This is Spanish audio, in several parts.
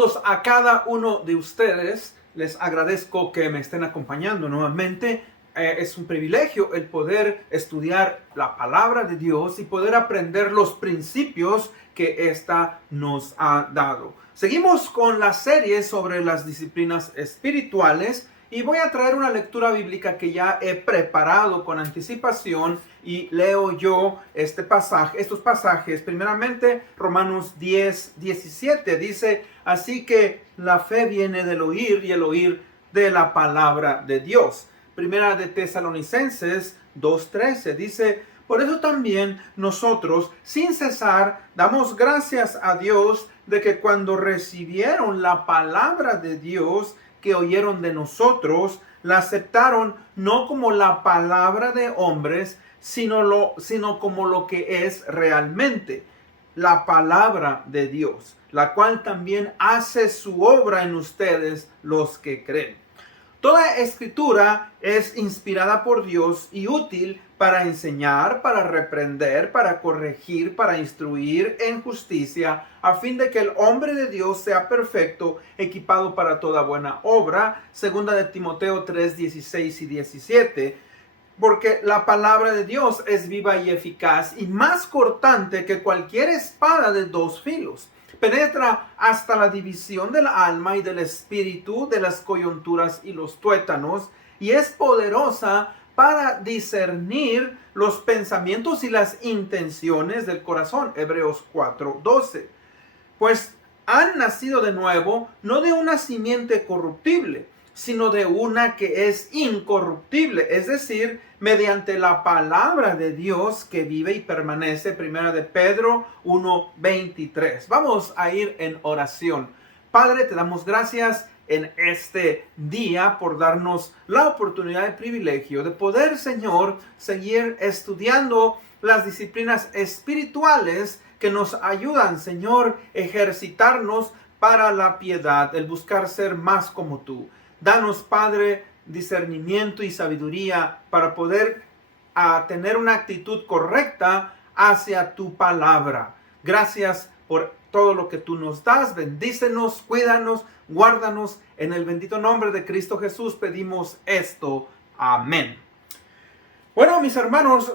Saludos a cada uno de ustedes. Les agradezco que me estén acompañando nuevamente. Es un privilegio el poder estudiar la palabra de Dios y poder aprender los principios que ésta nos ha dado. Seguimos con la serie sobre las disciplinas espirituales y voy a traer una lectura bíblica que ya he preparado con anticipación y leo yo estos pasajes. Primeramente, Romanos 10:17 dice: así que la fe viene del oír y el oír de la palabra de Dios. Primera de Tesalonicenses 2:13 dice: por eso también nosotros, sin cesar, damos gracias a Dios de que cuando recibieron la palabra de Dios que oyeron de nosotros, la aceptaron no como la palabra de hombres, sino como lo que es realmente, la palabra de Dios, la cual también hace su obra en ustedes los que creen. Toda escritura es inspirada por Dios y útil para enseñar, para reprender, para corregir, para instruir en justicia, a fin de que el hombre de Dios sea perfecto, equipado para toda buena obra. Segunda de Timoteo 3:16 y 17. Porque la palabra de Dios es viva y eficaz y más cortante que cualquier espada de dos filos. Penetra hasta la división del alma y del espíritu, de las coyunturas y los tuétanos, y es poderosa para discernir los pensamientos y las intenciones del corazón. Hebreos 4:12. Pues han nacido de nuevo, no de una simiente corruptible, sino de una que es incorruptible, es decir, mediante la palabra de Dios que vive y permanece. Primera de Pedro 1:23. Vamos a ir en oración. Padre, te damos gracias en este día por darnos la oportunidad y privilegio de poder, Señor, seguir estudiando las disciplinas espirituales que nos ayudan, Señor, ejercitarnos para la piedad, el buscar ser más como tú. Danos, Padre, discernimiento y sabiduría para poder tener una actitud correcta hacia tu palabra. Gracias por todo lo que tú nos das. Bendícenos, cuídanos, guárdanos. En el bendito nombre de Cristo Jesús pedimos esto. Amén. Bueno, mis hermanos,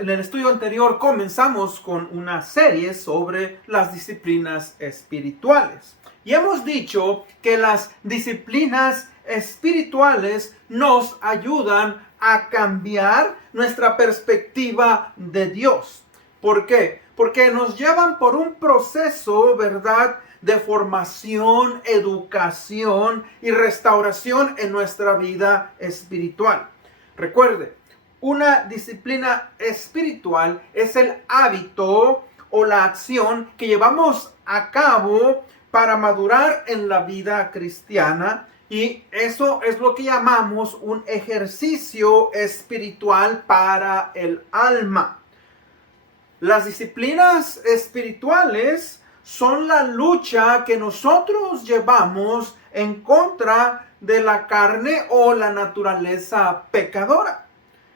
en el estudio anterior comenzamos con una serie sobre las disciplinas espirituales. Y hemos dicho que las disciplinas espirituales nos ayudan a cambiar nuestra perspectiva de Dios. ¿Por qué? Porque nos llevan por un proceso, ¿verdad?, de formación, educación y restauración en nuestra vida espiritual. Recuerde, una disciplina espiritual es el hábito o la acción que llevamos a cabo para madurar en la vida cristiana, y eso es lo que llamamos un ejercicio espiritual para el alma. Las disciplinas espirituales son la lucha que nosotros llevamos en contra de la carne o la naturaleza pecadora.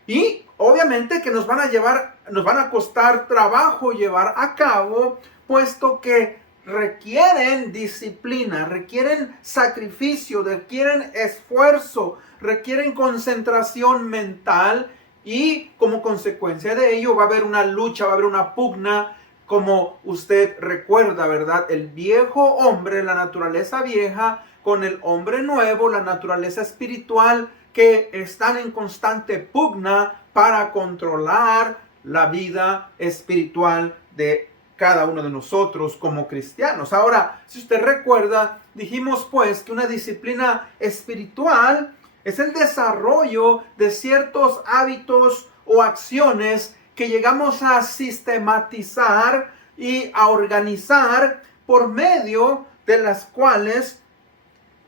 Y obviamente que nos van a costar trabajo llevar a cabo, puesto que requieren disciplina, requieren sacrificio, requieren esfuerzo, requieren concentración mental, y como consecuencia de ello va a haber una lucha, va a haber una pugna. Como usted recuerda, ¿verdad? El viejo hombre, la naturaleza vieja, con el hombre nuevo, la naturaleza espiritual, que están en constante pugna para controlar la vida espiritual de cada uno de nosotros como cristianos. Ahora, si usted recuerda, dijimos pues que una disciplina espiritual es el desarrollo de ciertos hábitos o acciones que llegamos a sistematizar y a organizar, por medio de las cuales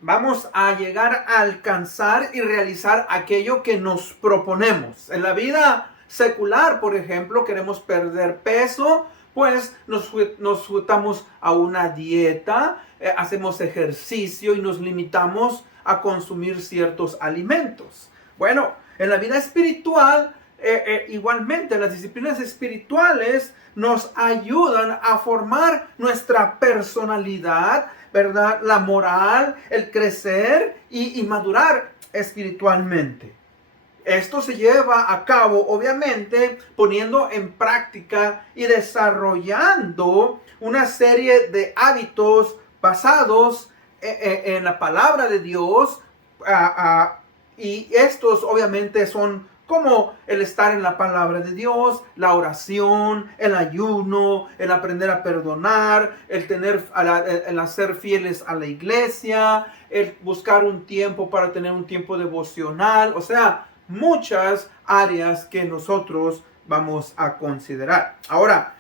vamos a llegar a alcanzar y realizar aquello que nos proponemos. En la vida secular, por ejemplo, queremos perder peso, pues nos juntamos a una dieta, hacemos ejercicio y nos limitamos a consumir ciertos alimentos. Bueno, en la vida espiritual, igualmente las disciplinas espirituales nos ayudan a formar nuestra personalidad, ¿verdad? La moral, el crecer y madurar espiritualmente. Esto se lleva a cabo, obviamente, poniendo en práctica y desarrollando una serie de hábitos basados en la palabra de Dios. Y estos, obviamente, son como el estar en la palabra de Dios, la oración, el ayuno, el aprender a perdonar, el hacer fieles a la iglesia, el buscar un tiempo para tener un tiempo devocional. O sea, muchas áreas que nosotros vamos a considerar. Ahora,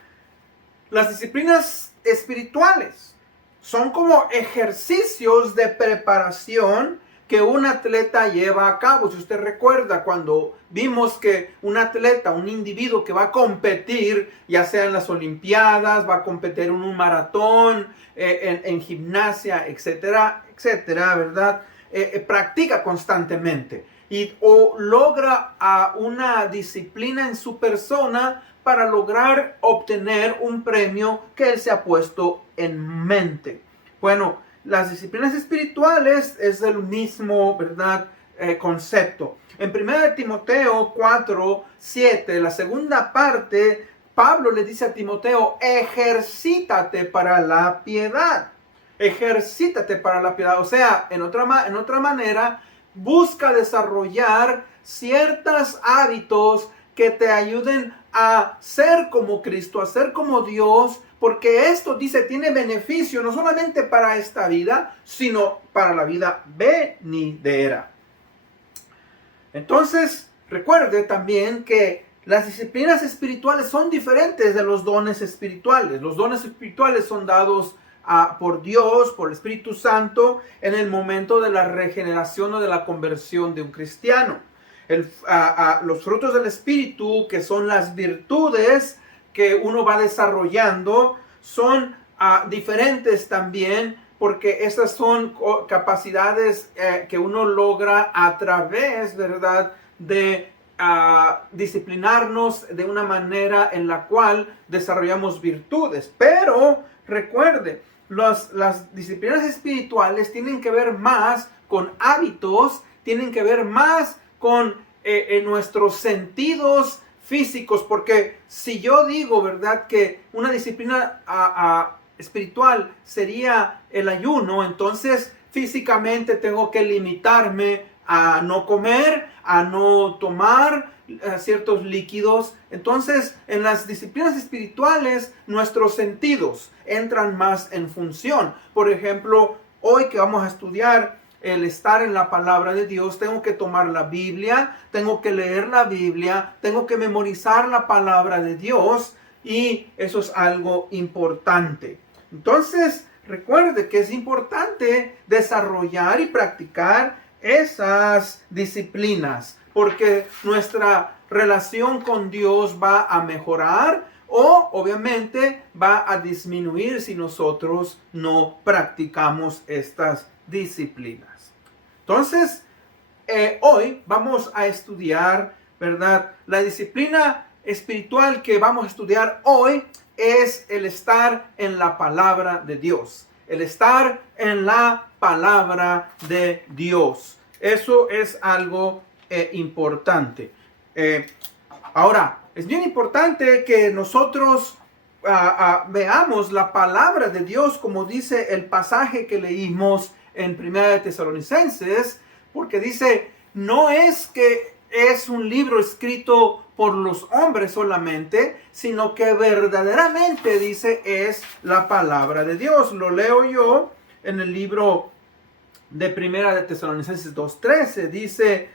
las disciplinas espirituales son como ejercicios de preparación que un atleta lleva a cabo. Si usted recuerda cuando vimos que un atleta, un individuo que va a competir, ya sea en las Olimpiadas, va a competir en un maratón, en gimnasia, etcétera, etcétera, ¿verdad? Practica constantemente o logra una disciplina en su persona para lograr obtener un premio que él se ha puesto en mente. Bueno, las disciplinas espirituales es el mismo, ¿verdad? Concepto. En 1 Timoteo 4:7, la segunda parte, Pablo le dice a Timoteo, ejercítate para la piedad. Ejercítate para la piedad. O sea, en otra manera, busca desarrollar ciertos hábitos que te ayuden a ser como Cristo, a ser como Dios, porque esto, dice, tiene beneficio no solamente para esta vida, sino para la vida venidera. Entonces, recuerde también que las disciplinas espirituales son diferentes de los dones espirituales. Los dones espirituales son dados por Dios, por el Espíritu Santo, en el momento de la regeneración o de la conversión de un cristiano. Los frutos del Espíritu, que son las virtudes que uno va desarrollando, son diferentes también, porque esas son capacidades que uno logra a través, ¿verdad?, de disciplinarnos de una manera en la cual desarrollamos virtudes. Pero recuerde, las disciplinas espirituales tienen que ver más con hábitos, tienen que ver más con nuestros sentidos físicos, porque si yo digo, ¿verdad?, que una disciplina espiritual sería el ayuno, entonces físicamente tengo que limitarme a no comer, a no tomar ciertos líquidos. Entonces, en las disciplinas espirituales, nuestros sentidos entran más en función. Por ejemplo, hoy que vamos a estudiar el estar en la palabra de Dios, tengo que tomar la Biblia, tengo que leer la Biblia, tengo que memorizar la palabra de Dios, y eso es algo importante. Entonces, recuerde que es importante desarrollar y practicar esas disciplinas, porque nuestra relación con Dios va a mejorar o obviamente va a disminuir si nosotros no practicamos estas disciplinas. Entonces, hoy vamos a estudiar, ¿verdad? La disciplina espiritual que vamos a estudiar hoy es el estar en la palabra de Dios. El estar en la palabra de Dios. Eso es algo importante. Ahora, es bien importante que nosotros veamos la palabra de Dios, como dice el pasaje que leímos en 1 Tesalonicenses, porque dice, no es que es un libro escrito por los hombres solamente, sino que verdaderamente, dice, es la palabra de Dios. Lo leo yo en el libro de 1 Tesalonicenses 2:13. Dice,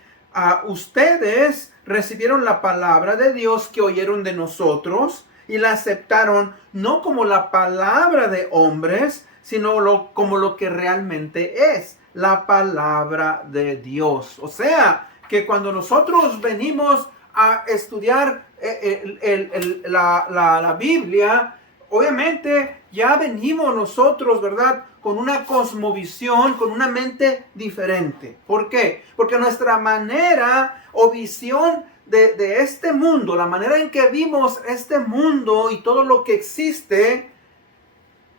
ustedes recibieron la palabra de Dios que oyeron de nosotros y la aceptaron no como la palabra de hombres, sino como lo que realmente es, la palabra de Dios. O sea, que cuando nosotros venimos a estudiar la Biblia, obviamente ya venimos nosotros, ¿verdad?, con una cosmovisión, con una mente diferente. ¿Por qué? Porque nuestra manera o visión de este mundo, la manera en que vimos este mundo y todo lo que existe,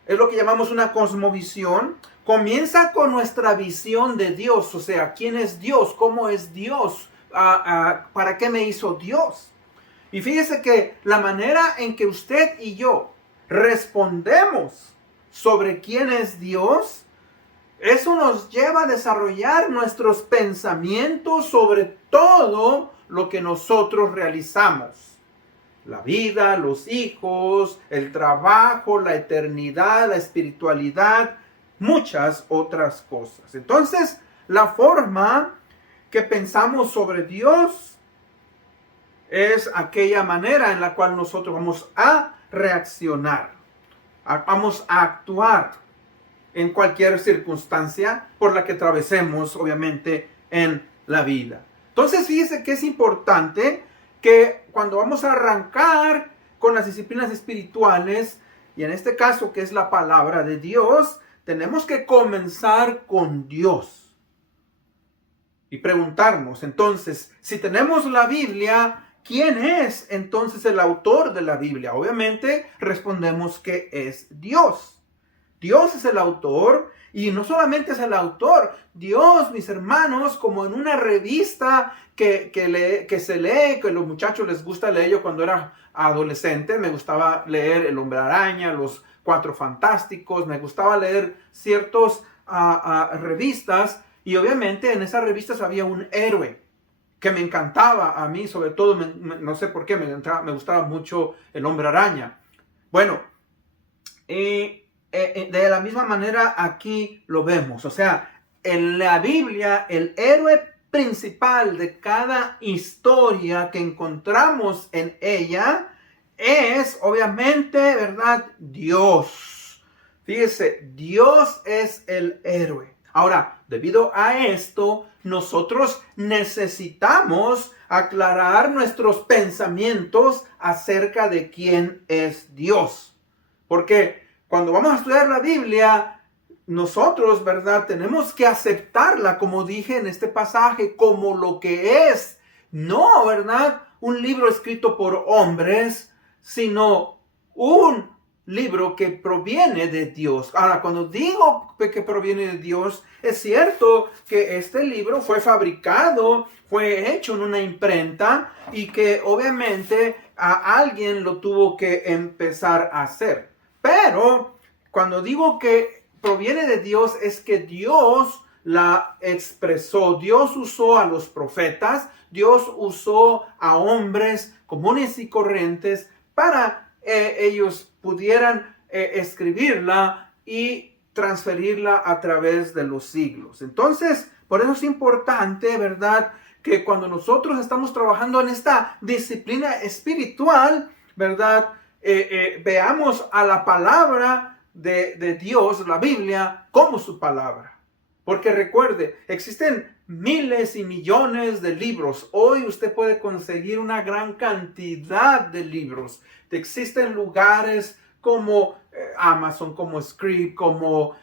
es lo que llamamos una cosmovisión. Comienza con nuestra visión de Dios, o sea, ¿quién es Dios? ¿Cómo es Dios? ¿Para qué me hizo Dios? Y fíjese que la manera en que usted y yo respondemos sobre quién es Dios, eso nos lleva a desarrollar nuestros pensamientos sobre todo lo que nosotros realizamos. La vida, los hijos, el trabajo, la eternidad, la espiritualidad, muchas otras cosas. Entonces, la forma que pensamos sobre Dios es aquella manera en la cual nosotros vamos a reaccionar, vamos a actuar en cualquier circunstancia por la que atravesemos, obviamente, en la vida. Entonces, fíjese que es importante que cuando vamos a arrancar con las disciplinas espirituales, y en este caso que es la palabra de Dios, tenemos que comenzar con Dios. Y preguntarnos, entonces, si tenemos la Biblia, ¿quién es entonces el autor de la Biblia? Obviamente respondemos que es Dios. Dios es el autor, y no solamente es el autor. Dios, mis hermanos, como en una revista que se lee, que a los muchachos les gusta leer. Yo cuando era adolescente me gustaba leer El Hombre Araña, Los Cuatro Fantásticos, me gustaba leer ciertas revistas, y obviamente en esas revistas había un héroe que me encantaba a mí, sobre todo, no sé por qué, me gustaba mucho El Hombre Araña. Bueno, de la misma manera aquí lo vemos. O sea, en la Biblia, el héroe principal de cada historia que encontramos en ella es, obviamente, ¿verdad? Dios. Fíjese, Dios es el héroe. Ahora, debido a esto, nosotros necesitamos aclarar nuestros pensamientos acerca de quién es Dios. Porque cuando vamos a estudiar la Biblia, nosotros, ¿verdad? Tenemos que aceptarla, como dije en este pasaje, como lo que es. No, ¿verdad? Un libro escrito por hombres, sino un libro que proviene de Dios. Ahora, cuando digo que proviene de Dios, es cierto que este libro fue fabricado, fue hecho en una imprenta, y que obviamente a alguien lo tuvo que empezar a hacer. Pero cuando digo que proviene de Dios, es que Dios la expresó. Dios usó a los profetas, Dios usó a hombres comunes y corrientes para ellos pudieran escribirla y transferirla a través de los siglos. Entonces, por eso es importante, ¿verdad?, que cuando nosotros estamos trabajando en esta disciplina espiritual, ¿verdad?, veamos a la palabra de Dios, la Biblia, como su palabra. Porque recuerde, existen miles y millones de libros. Hoy usted puede conseguir una gran cantidad de libros. Existen lugares como Amazon, como Script, como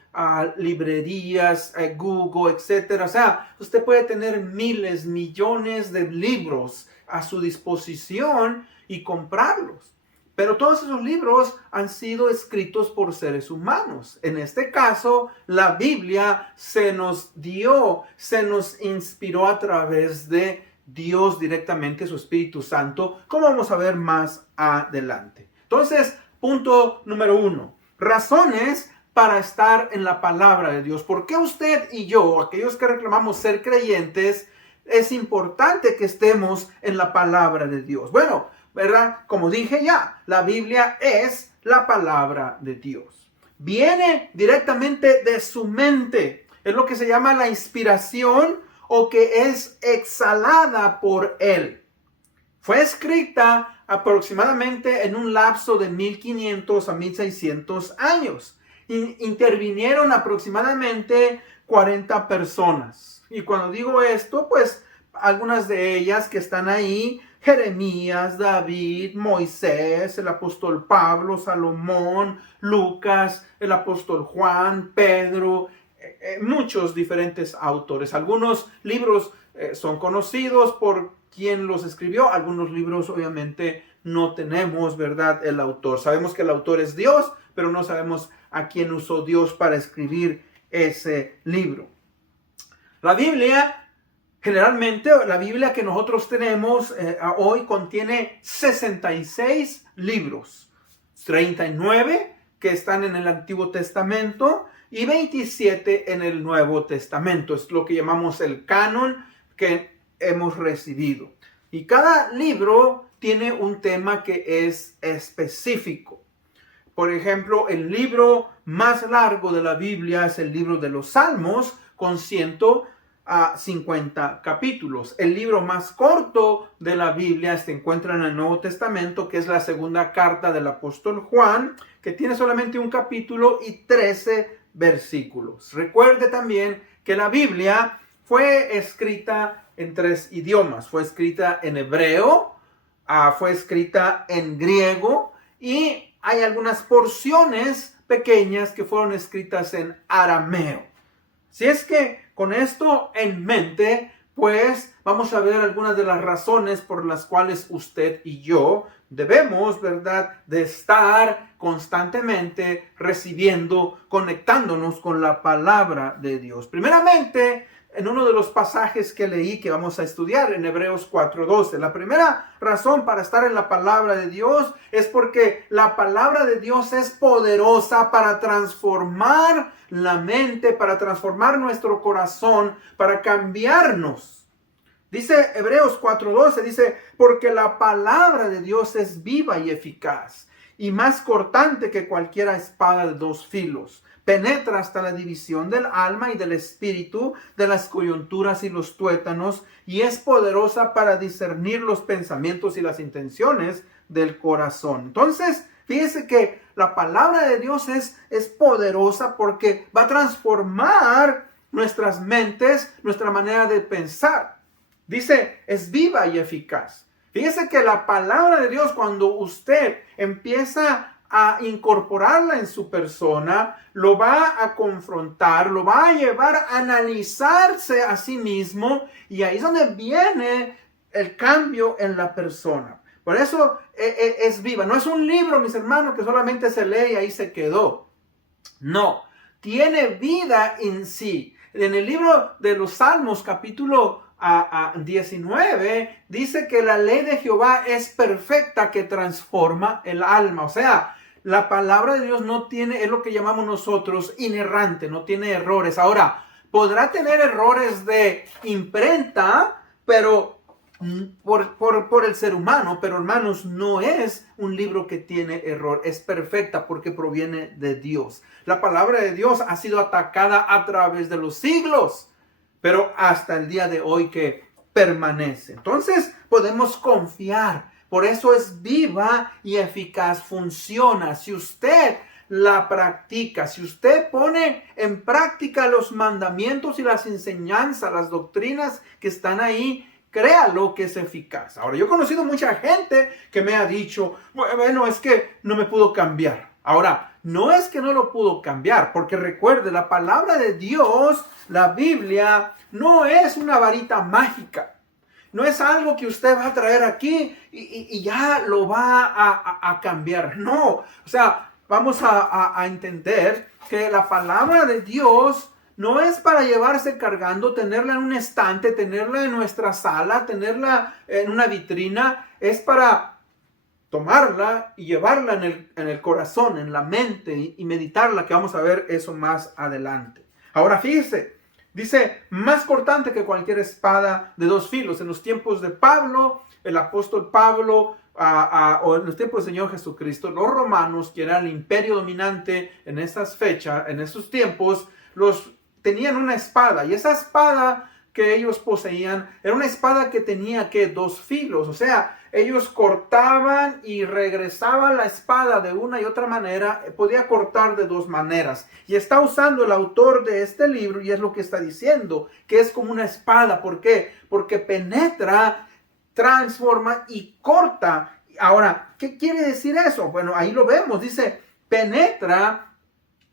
librerías, Google, etc. O sea, usted puede tener miles, millones de libros a su disposición y comprarlos. Pero todos esos libros han sido escritos por seres humanos. En este caso, la Biblia se nos inspiró a través de Dios directamente, su Espíritu Santo, como vamos a ver más adelante. Entonces, punto número 1. Razones para estar en la palabra de Dios. ¿Por qué usted y yo, aquellos que reclamamos ser creyentes, es importante que estemos en la palabra de Dios? Bueno, ¿verdad? Como dije ya, la Biblia es la palabra de Dios. Viene directamente de su mente. Es lo que se llama la inspiración, o que es exhalada por Él. Fue escrita aproximadamente en un lapso de 1500 a 1600 años. Intervinieron aproximadamente 40 personas. Y cuando digo esto, pues algunas de ellas que están ahí: Jeremías, David, Moisés, el apóstol Pablo, Salomón, Lucas, el apóstol Juan, Pedro, muchos diferentes autores. Algunos libros son conocidos por quien los escribió. Algunos libros obviamente no tenemos, ¿verdad?, el autor. Sabemos que el autor es Dios, pero no sabemos a quién usó Dios para escribir ese libro. La Biblia, generalmente, la Biblia que nosotros tenemos hoy contiene 66 libros, 39 que están en el Antiguo Testamento y 27 en el Nuevo Testamento. Es lo que llamamos el canon que hemos recibido. Y cada libro tiene un tema que es específico. Por ejemplo, el libro más largo de la Biblia es el libro de los Salmos, con 150 capítulos. El libro más corto de la Biblia se encuentra en el Nuevo Testamento, que es la segunda carta del apóstol Juan, que tiene solamente un capítulo y 13 versículos. Recuerde también que la Biblia fue escrita en 3 idiomas. Fue escrita en hebreo, fue escrita en griego y hay algunas porciones pequeñas que fueron escritas en arameo. Si es que con esto en mente, pues vamos a ver algunas de las razones por las cuales usted y yo debemos, ¿verdad?, de estar constantemente recibiendo, conectándonos con la palabra de Dios. Primeramente, en uno de los pasajes que leí que vamos a estudiar en Hebreos 4:12. La primera razón para estar en la palabra de Dios es porque la palabra de Dios es poderosa para transformar la mente, para transformar nuestro corazón, para cambiarnos. Dice Hebreos 4:12, dice, porque la palabra de Dios es viva y eficaz y más cortante que cualquier espada de 2 filos. Penetra hasta la división del alma y del espíritu, de las coyunturas y los tuétanos, y es poderosa para discernir los pensamientos y las intenciones del corazón. Entonces, fíjese que la palabra de Dios es poderosa porque va a transformar nuestras mentes, nuestra manera de pensar. Dice, es viva y eficaz. Fíjese que la palabra de Dios, cuando usted empieza a incorporarla en su persona, lo va a confrontar, lo va a llevar a analizarse a sí mismo, y ahí es donde viene el cambio en la persona. Por eso es viva. No es un libro, mis hermanos, que solamente se lee y ahí se quedó. No, tiene vida en sí. En el libro de los Salmos, capítulo 19, dice que la ley de Jehová es perfecta, que transforma el alma. O sea, la palabra de Dios no tiene, es lo que llamamos nosotros inerrante, no tiene errores. Ahora, podrá tener errores de imprenta, pero por el ser humano, pero hermanos, no es un libro que tiene error, es perfecta porque proviene de Dios. La palabra de Dios ha sido atacada a través de los siglos, pero hasta el día de hoy que permanece. Entonces podemos confiar. Por eso es viva y eficaz, funciona. Si usted la practica, si usted pone en práctica los mandamientos y las enseñanzas, las doctrinas que están ahí, créalo que es eficaz. Ahora, yo he conocido mucha gente que me ha dicho, bueno, es que no me pudo cambiar. Ahora, no es que no lo pudo cambiar, porque recuerde, la palabra de Dios, la Biblia, no es una varita mágica. No es algo que usted va a traer aquí y ya lo va a cambiar. No, o sea, vamos a entender que la palabra de Dios no es para llevarse cargando, tenerla en un estante, tenerla en nuestra sala, tenerla en una vitrina. Es para tomarla y llevarla en el corazón, en la mente y meditarla, que vamos a ver eso más adelante. Ahora fíjese. Dice, más cortante que cualquier espada de 2 filos. En los tiempos de Pablo, el apóstol Pablo, o en los tiempos del Señor Jesucristo, los romanos, que eran el imperio dominante en esas fechas, en esos tiempos, tenían una espada. Y esa espada que ellos poseían era una espada que tenía 2 filos. O sea, ellos cortaban y regresaban la espada de una y otra manera. Podía cortar de 2 maneras. Y está usando el autor de este libro, y es lo que está diciendo, que es como una espada. ¿Por qué? Porque penetra, transforma y corta. Ahora, ¿qué quiere decir eso? Bueno, ahí lo vemos. Dice, penetra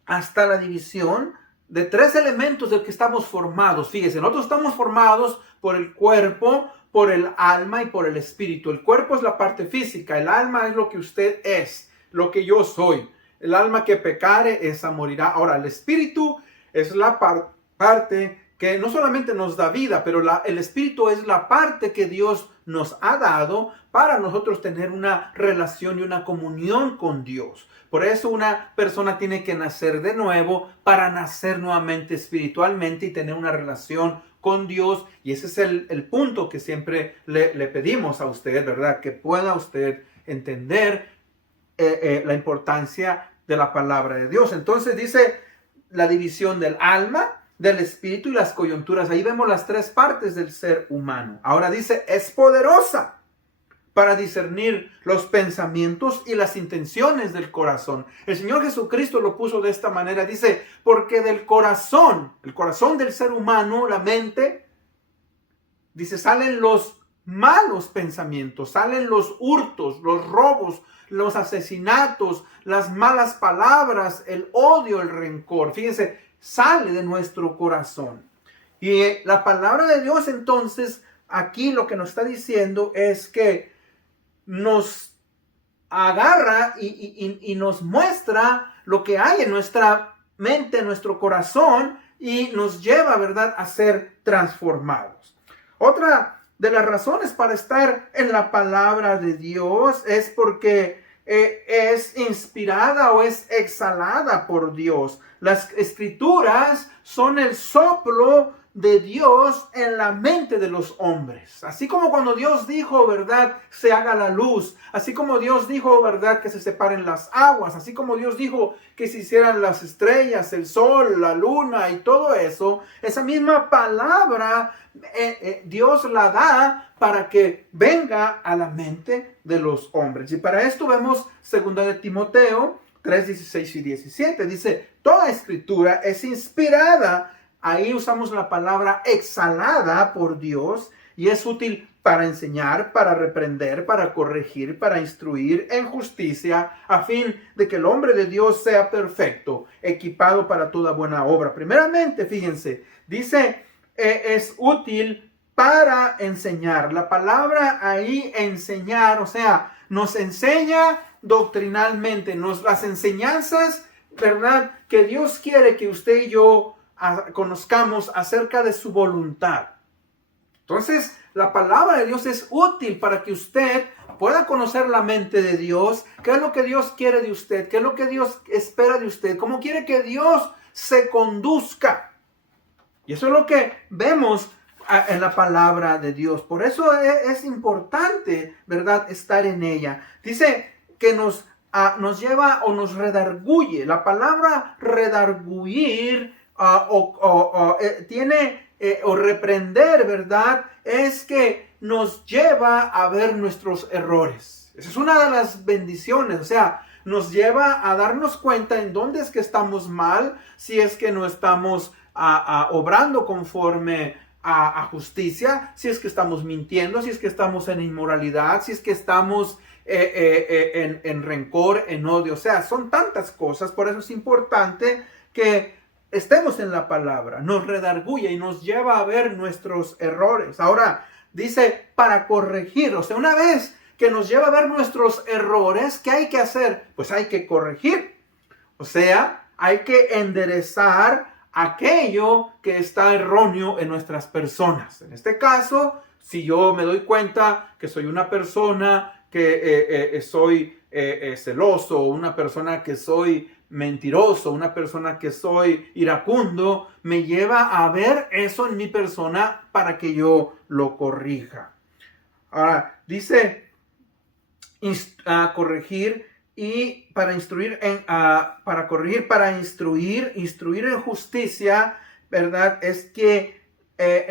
hasta la división de 3 elementos del que estamos formados. Fíjese, nosotros estamos formados por el cuerpo, por el alma y por el espíritu. El cuerpo es la parte física, el alma es lo que usted es, lo que yo soy. el alma que pecare, esa morirá. Ahora, el espíritu es la parte que no solamente nos da vida, pero el espíritu es la parte que Dios nos ha dado para nosotros tener una relación y una comunión con Dios. Por eso una persona tiene que nacer de nuevo para nacer nuevamente espiritualmente y tener una relación con Dios. Y ese es el punto que siempre le pedimos a usted, ¿verdad? Que pueda usted entender la importancia de la palabra de Dios. Entonces dice la división del alma, del espíritu y las coyunturas. Ahí vemos las tres partes del ser humano. Ahora dice, es poderosa para discernir los pensamientos y las intenciones del corazón. El Señor Jesucristo lo puso de esta manera. Dice, porque del corazón, el corazón del ser humano, la mente, dice, salen los malos pensamientos, salen los hurtos, los robos, los asesinatos, las malas palabras, el odio, el rencor. Fíjense, sale de nuestro corazón. Y la palabra de Dios entonces, aquí lo que nos está diciendo es que nos agarra y nos muestra lo que hay en nuestra mente, en nuestro corazón, y nos lleva, ¿verdad?, a ser transformados. Otra de las razones para estar en la palabra de Dios es porque es inspirada o es exhalada por Dios. Las escrituras son el soplo de Dios en la mente de los hombres. Así como cuando Dios dijo, ¿verdad?, se haga la luz. Así como Dios dijo, ¿verdad?, que se separen las aguas. Así como Dios dijo que se hicieran las estrellas, el sol, la luna y todo eso. Esa misma palabra Dios la da para que venga a la mente de los hombres. Y para esto vemos 2 de Timoteo 3, 16 y 17. Dice, toda escritura es inspirada. Ahí usamos la palabra exhalada por Dios y es útil para enseñar, para reprender, para corregir, para instruir en justicia, a fin de que el hombre de Dios sea perfecto, equipado para toda buena obra. Primeramente, fíjense, dice, es útil para enseñar. La palabra ahí, enseñar, o sea, nos enseña doctrinalmente, las enseñanzas, ¿verdad?, que Dios quiere que usted y yo conozcamos acerca de su voluntad. Entonces, la palabra de Dios es útil para que usted pueda conocer la mente de Dios, qué es lo que Dios quiere de usted, qué es lo que Dios espera de usted, cómo quiere que Dios se conduzca. Y eso es lo que vemos en la palabra de Dios. Por eso es importante, ¿verdad?, estar en ella. Dice que nos lleva o nos redarguye. La palabra redarguir o reprender, ¿verdad?, es que nos lleva a ver nuestros errores. Esa es una de las bendiciones, o sea, nos lleva a darnos cuenta en dónde es que estamos mal, si es que no estamos obrando conforme a justicia, si es que estamos mintiendo, si es que estamos en inmoralidad, si es que estamos en rencor, en odio. O sea, son tantas cosas, por eso es importante que estemos en la palabra, nos redarguye y nos lleva a ver nuestros errores. Ahora, dice para corregir, o sea, una vez que nos lleva a ver nuestros errores, ¿qué hay que hacer? Pues hay que corregir, o sea, hay que enderezar aquello que está erróneo en nuestras personas. En este caso, si yo me doy cuenta que soy una persona que soy celoso, una persona que soy mentiroso, una persona que soy iracundo, me lleva a ver eso en mi persona para que yo lo corrija. Ahora, dice corregir y para instruir, para corregir, para instruir en justicia, ¿verdad? Es que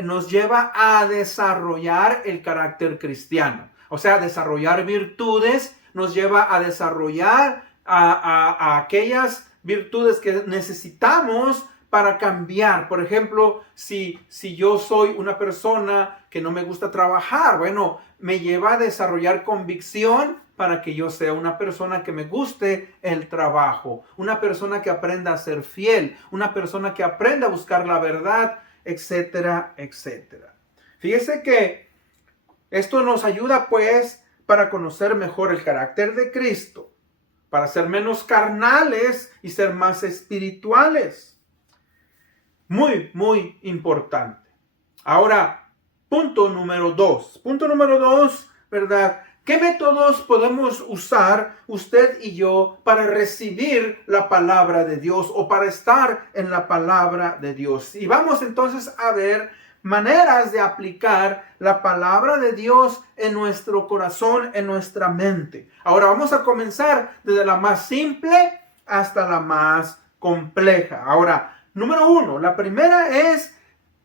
nos lleva a desarrollar el carácter cristiano. O sea, desarrollar virtudes, nos lleva a desarrollar a aquellas virtudes que necesitamos para cambiar. Por ejemplo, si yo soy una persona que no me gusta trabajar, bueno, me lleva a desarrollar convicción para que yo sea una persona que me guste el trabajo, una persona que aprenda a ser fiel, una persona que aprenda a buscar la verdad, etcétera, etcétera. Fíjese que esto nos ayuda pues para conocer mejor el carácter de Cristo, para ser menos carnales y ser más espirituales. Muy, muy importante. Ahora, punto número 2. Punto número 2, ¿verdad? ¿Qué métodos podemos usar usted y yo para recibir la palabra de Dios o para estar en la palabra de Dios? Y vamos entonces a ver maneras de aplicar la palabra de Dios en nuestro corazón, en nuestra mente. Ahora vamos a comenzar desde la más simple hasta la más compleja. Ahora, número 1, la primera es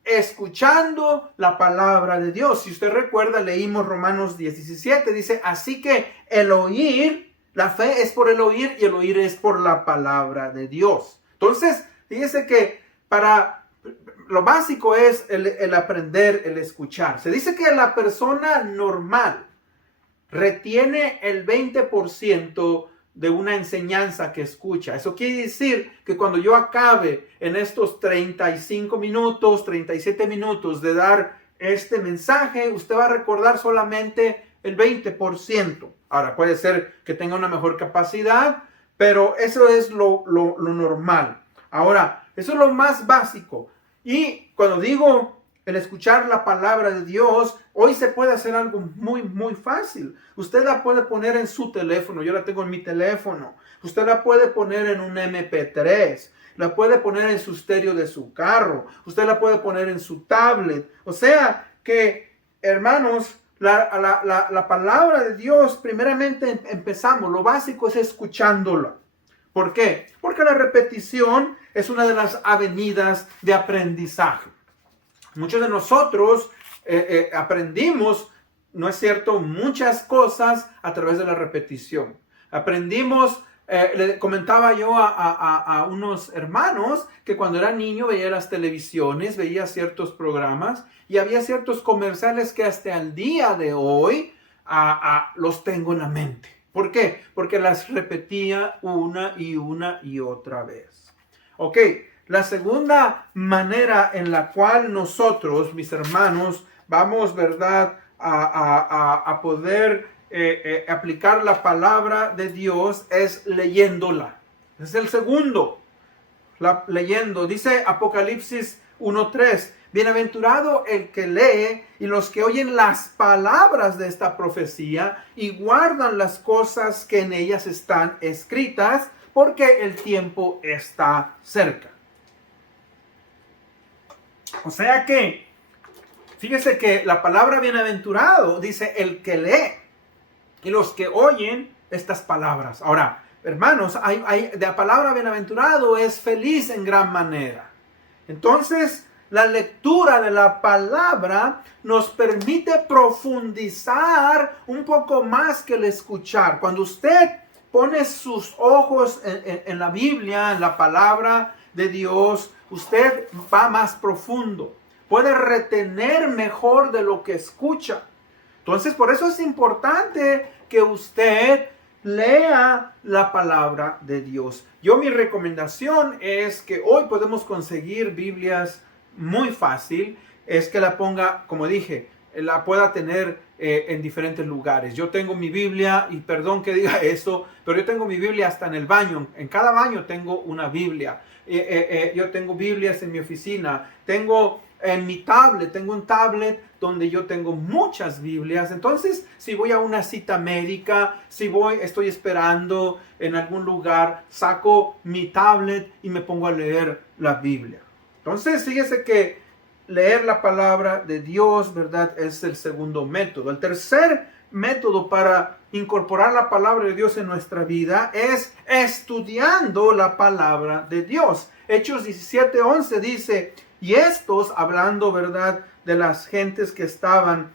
escuchando la palabra de Dios. Si usted recuerda, leímos Romanos 10:17, dice, así que el oír, la fe es por el oír y el oír es por la palabra de Dios. Entonces, fíjese que para lo básico es el aprender, el escuchar. Se dice que la persona normal retiene el 20% de una enseñanza que escucha. Eso quiere decir que cuando yo acabe en estos 35 minutos, 37 minutos de dar este mensaje, usted va a recordar solamente el 20%. Ahora, puede ser que tenga una mejor capacidad, pero eso es lo normal. Ahora, eso es lo más básico. Y cuando digo el escuchar la palabra de Dios, hoy se puede hacer algo muy, muy fácil. Usted la puede poner en su teléfono. Yo la tengo en mi teléfono. Usted la puede poner en un MP3. La puede poner en su estéreo de su carro. Usted la puede poner en su tablet. O sea que, hermanos, la palabra de Dios, primeramente empezamos. Lo básico es escuchándola. ¿Por qué? Porque la repetición es una de las avenidas de aprendizaje. Muchos de nosotros aprendimos, ¿no es cierto?, muchas cosas a través de la repetición. Aprendimos, le comentaba yo a unos hermanos que cuando era niño veía las televisiones, veía ciertos programas y había ciertos comerciales que hasta el día de hoy los tengo en la mente. ¿Por qué? Porque las repetía una y otra vez. Ok. La segunda manera en la cual nosotros, mis hermanos, vamos, ¿verdad?, a poder aplicar la palabra de Dios es leyéndola. Es el segundo, leyendo. Dice Apocalipsis 1:3, bienaventurado el que lee y los que oyen las palabras de esta profecía y guardan las cosas que en ellas están escritas, porque el tiempo está cerca. O sea que, fíjese que la palabra bienaventurado dice el que lee y los que oyen estas palabras. Ahora, hermanos, de la palabra bienaventurado es feliz en gran manera. Entonces, la lectura de la palabra nos permite profundizar un poco más que el escuchar. Cuando usted pone sus ojos en la Biblia, en la palabra de Dios, usted va más profundo, puede retener mejor de lo que escucha. Entonces, por eso es importante que usted lea la palabra de Dios. Mi recomendación es que hoy podemos conseguir Biblias muy fácil, es que la ponga, como dije, la pueda tener en diferentes lugares. Yo tengo mi Biblia, y perdón que diga eso, pero yo tengo mi Biblia hasta en el baño. En cada baño tengo una Biblia. Yo tengo Biblias en mi oficina. Tengo en mi tablet, tengo un tablet donde yo tengo muchas Biblias. Entonces, si voy a una cita médica, estoy esperando en algún lugar, saco mi tablet y me pongo a leer la Biblia. Entonces, fíjese que leer la palabra de Dios, ¿verdad?, es el segundo método. El tercer método para incorporar la palabra de Dios en nuestra vida es estudiando la palabra de Dios. Hechos 17:11 dice, y estos, hablando, ¿verdad?, de las gentes que estaban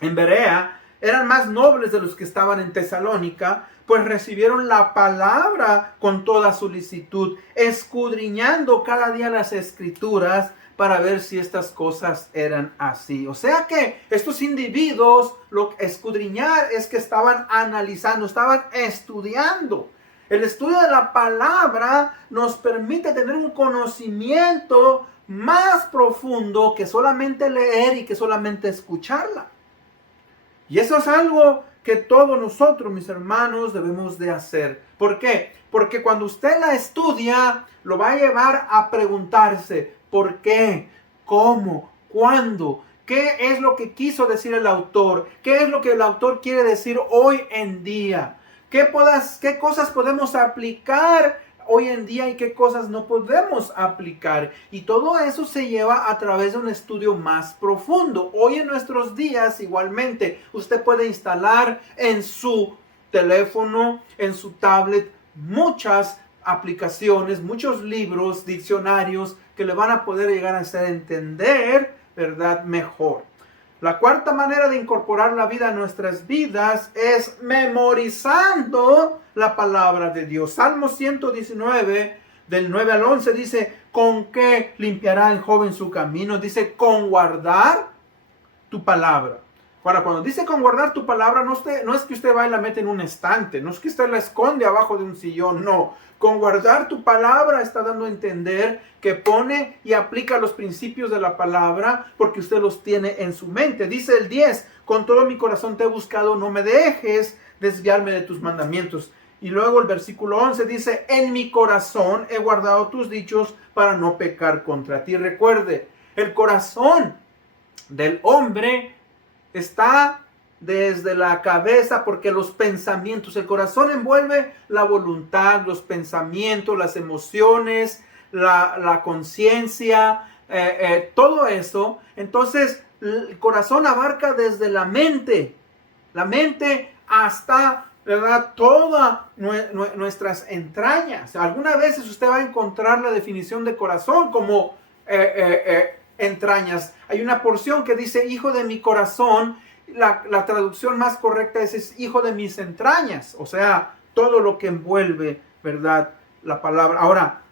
en Berea, eran más nobles de los que estaban en Tesalónica, pues recibieron la palabra con toda solicitud, escudriñando cada día las escrituras para ver si estas cosas eran así. O sea que estos individuos, lo escudriñar es que estaban analizando, estaban estudiando. El estudio de la palabra nos permite tener un conocimiento más profundo que solamente leer y que solamente escucharla. Y eso es algo que todos nosotros, mis hermanos, debemos de hacer. ¿Por qué? Porque cuando usted la estudia, lo va a llevar a preguntarse, ¿por qué? ¿Cómo? ¿Cuándo? ¿Qué es lo que quiso decir el autor? ¿Qué es lo que el autor quiere decir hoy en día? ¿Qué cosas podemos aplicar hoy en día y qué cosas no podemos aplicar? Y todo eso se lleva a través de un estudio más profundo. Hoy en nuestros días, igualmente, usted puede instalar en su teléfono, en su tablet, muchas aplicaciones, muchos libros, diccionarios que le van a poder llegar a hacer entender, ¿verdad?, mejor. La cuarta manera de incorporar la vida a nuestras vidas es memorizando la palabra de Dios. Salmo 119, del 9 al 11, dice, ¿con qué limpiará el joven su camino? Dice, con guardar tu palabra. Ahora, cuando dice con guardar tu palabra, no es que usted va y la mete en un estante, no es que usted la esconde abajo de un sillón, no. Con guardar tu palabra está dando a entender que pone y aplica los principios de la palabra porque usted los tiene en su mente. Dice el 10, con todo mi corazón te he buscado, no me dejes desviarme de tus mandamientos. Y luego el versículo 11 dice, en mi corazón he guardado tus dichos para no pecar contra ti. Recuerde, el corazón del hombre está desde la cabeza, porque los pensamientos, el corazón envuelve la voluntad, los pensamientos, las emociones, la conciencia, todo eso. Entonces, el corazón abarca desde la mente hasta, ¿verdad?, todas nuestras entrañas. Algunas veces usted va a encontrar la definición de corazón como entrañas. Hay una porción que dice hijo de mi corazón. La traducción más correcta es hijo de mis entrañas, o sea, todo lo que envuelve, ¿verdad?, la palabra. Ahora,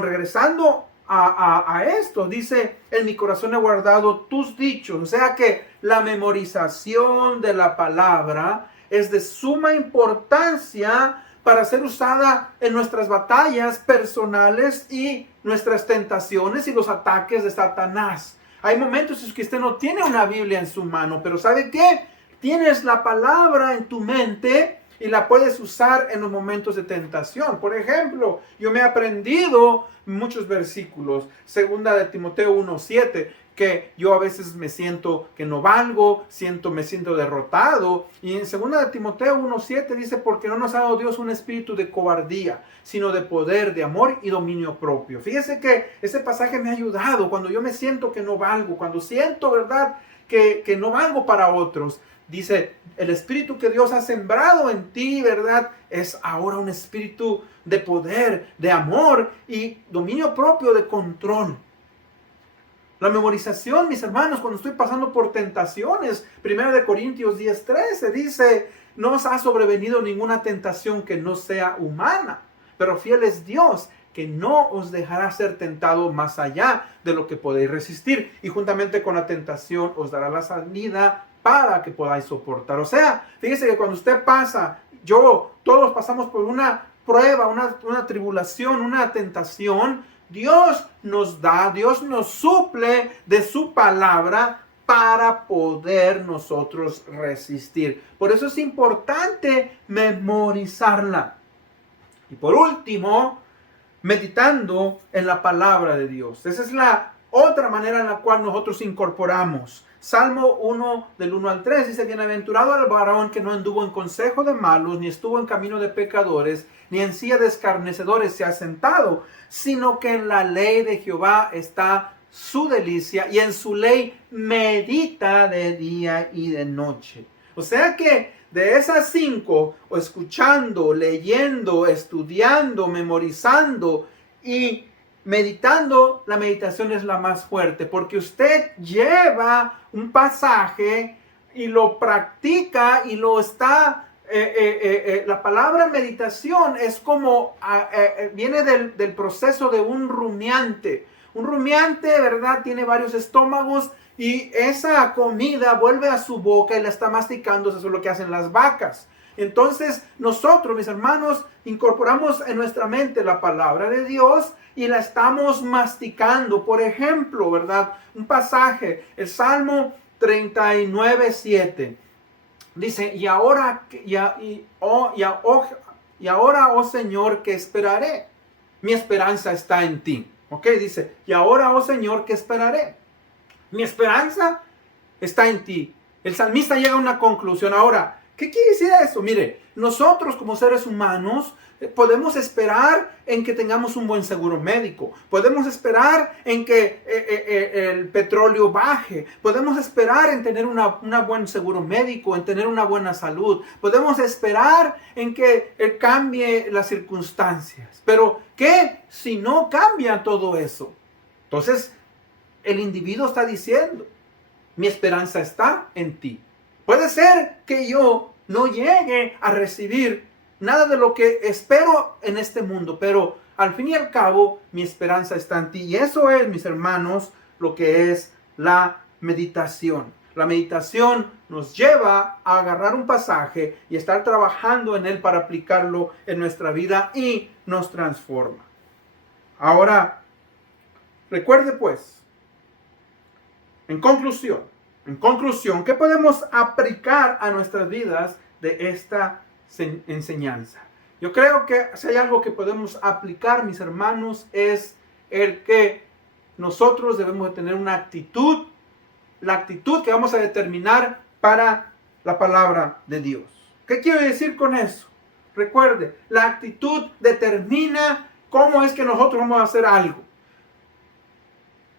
regresando a esto, dice, en mi corazón he guardado tus dichos, o sea que la memorización de la palabra es de suma importancia para ser usada en nuestras batallas personales y nuestras tentaciones y los ataques de Satanás. Hay momentos en que usted no tiene una Biblia en su mano, pero ¿sabe qué? Tienes la palabra en tu mente y la puedes usar en los momentos de tentación. Por ejemplo, yo me he aprendido muchos versículos. Segunda de Timoteo 1:7, que yo a veces me siento que no valgo, me siento derrotado. Y en segunda de Timoteo 1:7 dice, porque no nos ha dado Dios un espíritu de cobardía, sino de poder, de amor y dominio propio. Fíjese que ese pasaje me ha ayudado cuando yo me siento que no valgo, cuando siento, ¿verdad?, que no valgo para otros. Dice, el espíritu que Dios ha sembrado en ti, ¿verdad?, es ahora un espíritu de poder, de amor y dominio propio, de control. La memorización, mis hermanos, cuando estoy pasando por tentaciones, 1 Corintios 10:13 dice, no os ha sobrevenido ninguna tentación que no sea humana, pero fiel es Dios, que no os dejará ser tentado más allá de lo que podéis resistir, y juntamente con la tentación os dará la salida para que podáis soportar. O sea, fíjese que cuando usted pasa, todos pasamos por una prueba, una tribulación, una tentación. Dios nos suple de su palabra para poder nosotros resistir. Por eso es importante memorizarla. Y por último, meditando en la palabra de Dios. Esa es la otra manera en la cual nosotros incorporamos. Salmo 1, del 1 al 3 dice, bienaventurado el varón que no anduvo en consejo de malos, ni estuvo en camino de pecadores, ni en silla de escarnecedores se ha sentado, sino que en la ley de Jehová está su delicia, y en su ley medita de día y de noche. O sea que de esas 5, o escuchando, leyendo, estudiando, memorizando y meditando, la meditación es la más fuerte, porque usted lleva un pasaje y lo practica y lo está. La palabra meditación es como, viene del proceso de un rumiante. Un rumiante, ¿verdad?, tiene varios estómagos y esa comida vuelve a su boca y la está masticando. Eso es lo que hacen las vacas. Entonces nosotros, mis hermanos, incorporamos en nuestra mente la palabra de Dios y la estamos masticando. Por ejemplo, ¿verdad?, un pasaje, el Salmo 39:7. Dice, y ahora, oh Señor, ¿qué esperaré? Mi esperanza está en ti. ¿Ok? Dice, y ahora, oh Señor, ¿qué esperaré? Mi esperanza está en ti. El salmista llega a una conclusión. Ahora, ¿qué quiere decir eso? Mire, nosotros como seres humanos podemos esperar en que tengamos un buen seguro médico. Podemos esperar en que el petróleo baje. Podemos esperar en tener un buen seguro médico, en tener una buena salud. Podemos esperar en que cambie las circunstancias. Pero, ¿qué si no cambia todo eso? Entonces, el individuo está diciendo, mi esperanza está en ti. Puede ser que yo no llegue a recibir nada de lo que espero en este mundo, pero al fin y al cabo mi esperanza está en ti. Y eso es, mis hermanos, lo que es la meditación. La meditación nos lleva a agarrar un pasaje y estar trabajando en él para aplicarlo en nuestra vida y nos transforma. Ahora, recuerde pues, en conclusión, ¿qué podemos aplicar a nuestras vidas de esta enseñanza? Yo creo que si hay algo que podemos aplicar, mis hermanos, es el que nosotros debemos de tener una actitud, la actitud que vamos a determinar para la palabra de Dios. ¿Qué quiero decir con eso? Recuerde, la actitud determina cómo es que nosotros vamos a hacer algo.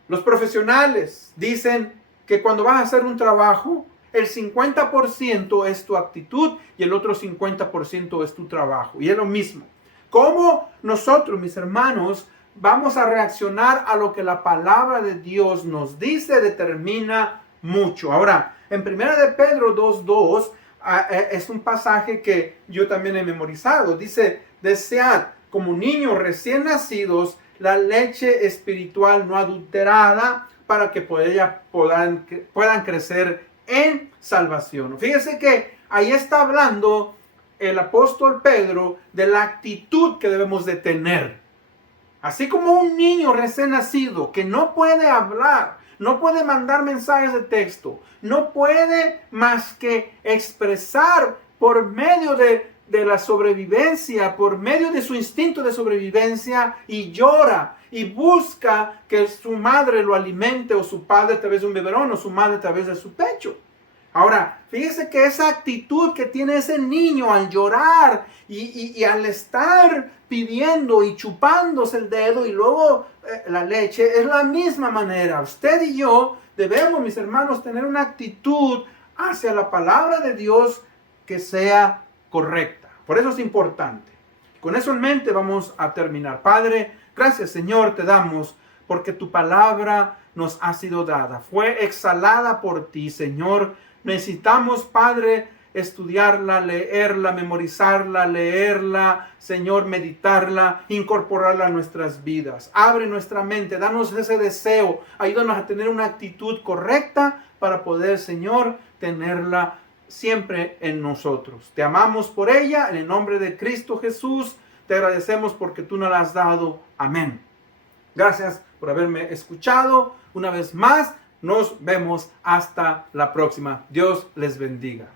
Los profesionales dicen que cuando vas a hacer un trabajo, el 50% es tu actitud y el otro 50% es tu trabajo. Y es lo mismo. ¿Cómo nosotros, mis hermanos, vamos a reaccionar a lo que la palabra de Dios nos dice? Determina mucho. Ahora, en 1 de Pedro 2:2 es un pasaje que yo también he memorizado. Dice, desead como niños recién nacidos la leche espiritual no adulterada para que puedan crecer en salvación. Fíjese que ahí está hablando el apóstol Pedro de la actitud que debemos de tener. Así como un niño recién nacido que no puede hablar, no puede mandar mensajes de texto, no puede más que expresar por medio de la sobrevivencia, por medio de su instinto de sobrevivencia, y llora y busca que su madre lo alimente, o su padre a través de un biberón, o su madre a través de su pecho. Ahora, fíjese que esa actitud que tiene ese niño al llorar y al estar pidiendo y chupándose el dedo y luego la leche, es la misma manera. Usted y yo debemos, mis hermanos, tener una actitud hacia la palabra de Dios que sea correcta. Por eso es importante. Con eso en mente vamos a terminar. Padre, gracias, Señor, te damos porque tu palabra nos ha sido dada. Fue exhalada por ti, Señor. Necesitamos, Padre, estudiarla, leerla, memorizarla, leerla, Señor, meditarla, incorporarla a nuestras vidas. Abre nuestra mente, danos ese deseo, ayúdanos a tener una actitud correcta para poder, Señor, tenerla siempre en nosotros. Te amamos por ella, en el nombre de Cristo Jesús. Te agradecemos porque tú nos la has dado. Amén. Gracias por haberme escuchado. Una vez más, nos vemos hasta la próxima. Dios les bendiga.